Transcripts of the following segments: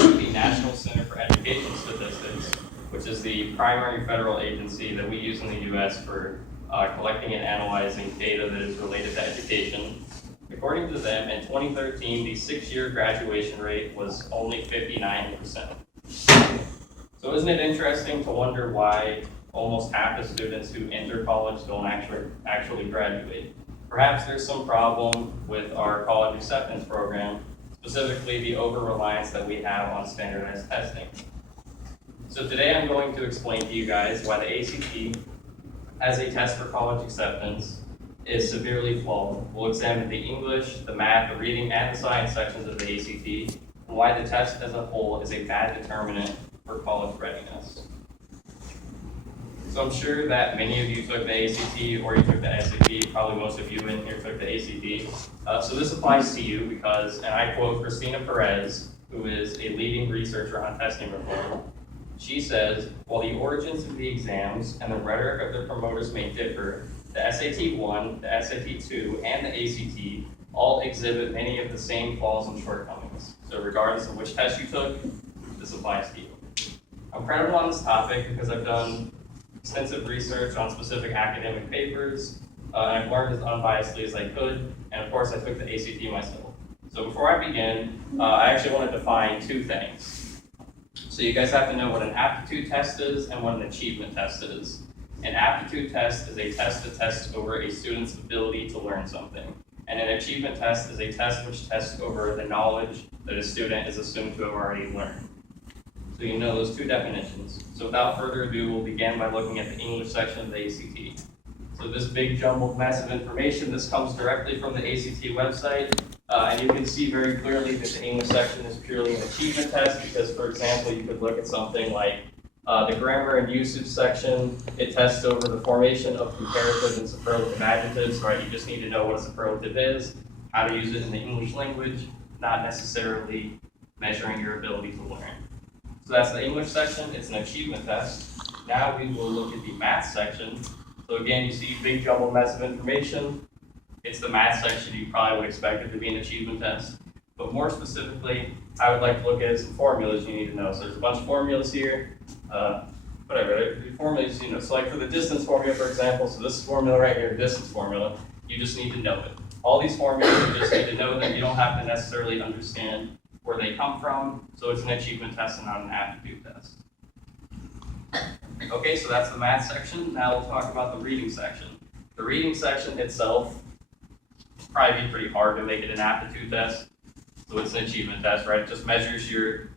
the National Center for Education Statistics, which is the primary federal agency that we use in the U.S. for collecting and analyzing data that is related to education. According to them, in 2013, the 6-year graduation rate was only 59%. So isn't it interesting to wonder why almost half the students who enter college don't actually graduate? Perhaps there's some problem with our college acceptance program, specifically the over-reliance that we have on standardized testing. So today I'm going to explain to you guys why the ACT, as a test for college acceptance, is severely flawed. We'll examine the English, the math, the reading, and the science sections of the ACT, and why the test as a whole is a bad determinant for college readiness. So I'm sure that many of you took the ACT or you took the SAT, probably most of you in here took the ACT. So this applies to you because, and I quote Christina Perez, who is a leading researcher on testing reform. She says, while the origins of the exams and the rhetoric of their promoters may differ, the SAT-1, the SAT-2, and the ACT all exhibit many of the same flaws and shortcomings. So regardless of which test you took, this applies to you. I'm credible on this topic because I've done extensive research on specific academic papers, and I've learned as unbiasedly as I could, and of course I took the ACT myself. So before I begin, I actually want to define two things. So you guys have to know what an aptitude test is and what an achievement test is. An aptitude test is a test that tests over a student's ability to learn something. And an achievement test is a test which tests over the knowledge that a student is assumed to have already learned. So you know those two definitions. So without further ado, we'll begin by looking at the English section of the ACT. So this big jumbled mess of information, this comes directly from the ACT website. And you can see very clearly that the English section is purely an achievement test because, for example, you could look at something like the grammar and usage section. It tests over the formation of comparative and superlative adjectives, right? You just need to know what a superlative is, how to use it in the English language, not necessarily measuring your ability to learn. So that's the English section. It's an achievement test. Now we will look at the math section. So again, you see big jumbled mess of information. It's the math section. You probably would expect it to be an achievement test. But more specifically, I would like to look at some formulas you need to know. So there's a bunch of formulas here. The formulas, so like for the distance formula, for example, so this formula right here, distance formula, you just need to know it. All these formulas, you just need to know them. You don't have to necessarily understand where they come from. So it's an achievement test and not an aptitude test. Okay, so that's the math section. Now we'll talk about the reading section. The reading section itself will probably be pretty hard to make it an aptitude test. So it's an achievement test, right? It just measures your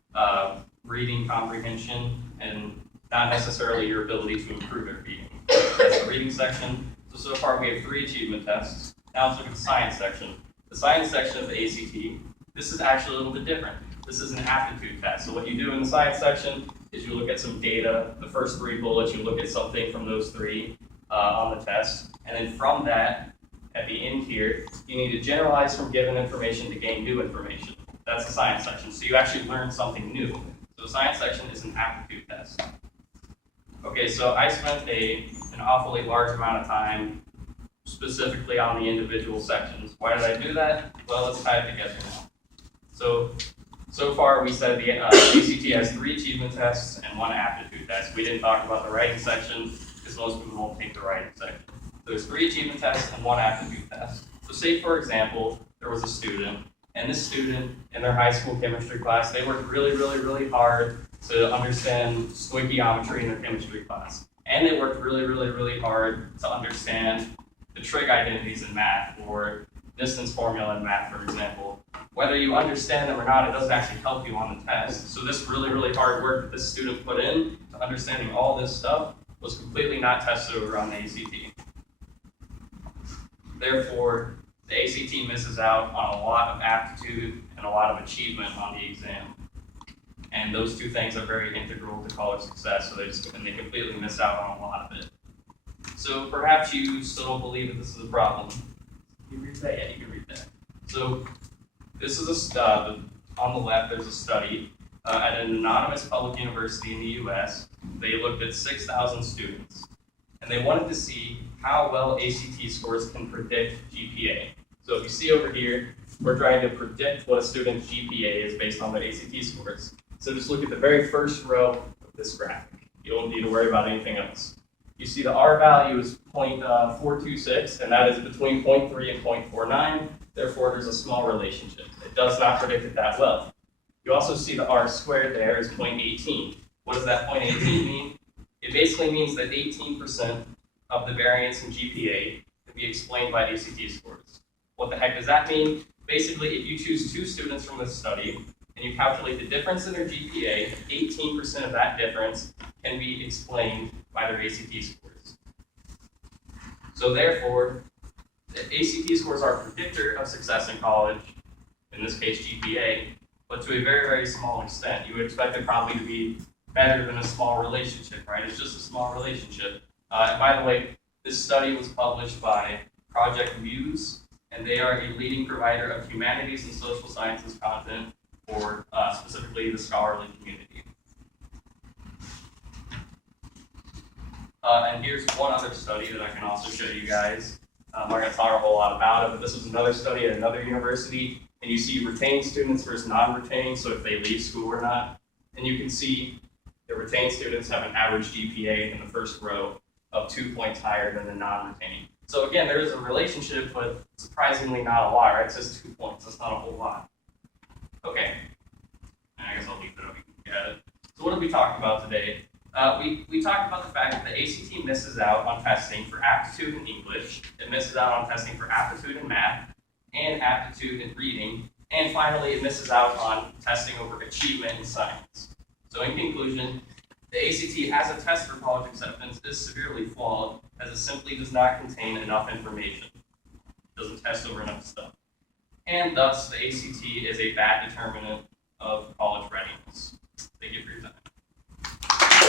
reading comprehension and not necessarily your ability to improve at reading. That's the reading section. So far we have 3 achievement tests. Now let's look at the science section. The science section of the ACT, this is actually a little bit different. This is an aptitude test. So what you do in the science section is you look at some data, the first 3 bullets, you look at something from those 3 on the test. And then from that, at the end here, you need to generalize from given information to gain new information. That's the science section. So you actually learn something new. So the science section is an aptitude test. Okay, so I spent an awfully large amount of time specifically on the individual sections. Why did I do that? Well, let's tie it together now. So far we said the ACT has 3 achievement tests and 1 aptitude test. We didn't talk about the writing section because most people won't take the writing section. There's 3 achievement tests and 1 aptitude test. So say, for example, there was a student, and this student in their high school chemistry class, they worked really hard to understand stoichiometry in their chemistry class. And they worked really hard to understand the trig identities in math or distance formula in math, for example. Whether you understand them or not, it doesn't actually help you on the test. So this really hard work that this student put in to understanding all this stuff was completely not tested over on the ACT. Therefore, the ACT misses out on a lot of aptitude and a lot of achievement on the exam. And those 2 things are very integral to college success, so they completely miss out on a lot of it. So perhaps you still don't believe that this is a problem. You read that? Yeah, you can read that. So this is on the left, there's a study at an anonymous public university in the US. They looked at 6,000 students, and they wanted to see how well ACT scores can predict GPA. So if you see over here, we're trying to predict what a student's GPA is based on their ACT scores. So just look at the very first row of this graphic. You don't need to worry about anything else. You see the R value is 0.426, and that is between 0.3 and 0.49. Therefore, there's a small relationship. It does not predict it that well. You also see the R squared there is 0.18. What does that 0.18 mean? It basically means that 18% of the variance in GPA can be explained by ACT scores. What the heck does that mean? Basically, if you choose 2 students from this study and you calculate the difference in their GPA, 18% of that difference can be explained by their ACT scores. So therefore, the ACT scores are a predictor of success in college, in this case GPA, but to a very, very small extent. You would expect it probably to be better than a small relationship, right? It's just a small relationship. And by the way, this study was published by Project Muse, and they are a leading provider of humanities and social sciences content for specifically the scholarly community. And here's one other study that I can also show you guys. I'm not going to talk a whole lot about it, but this was another study at another university, and you see retained students versus non-retained, so if they leave school or not. And you can see the retained students have an average GPA in the first row of 2 points higher than the non-retained. So again, there is a relationship, but surprisingly not a lot, right? It says 2 points. That's not a whole lot. Okay. And I guess I'll leave it up. You can get it. So what did we talk about today? We talked about the fact that the ACT misses out on testing for aptitude in English. It misses out on testing for aptitude in math and aptitude in reading. And finally, it misses out on testing over achievement in science. So in conclusion, the ACT as a test for college acceptance is severely flawed, as it simply does not contain enough information. It doesn't test over enough stuff. And thus, the ACT is a bad determinant of college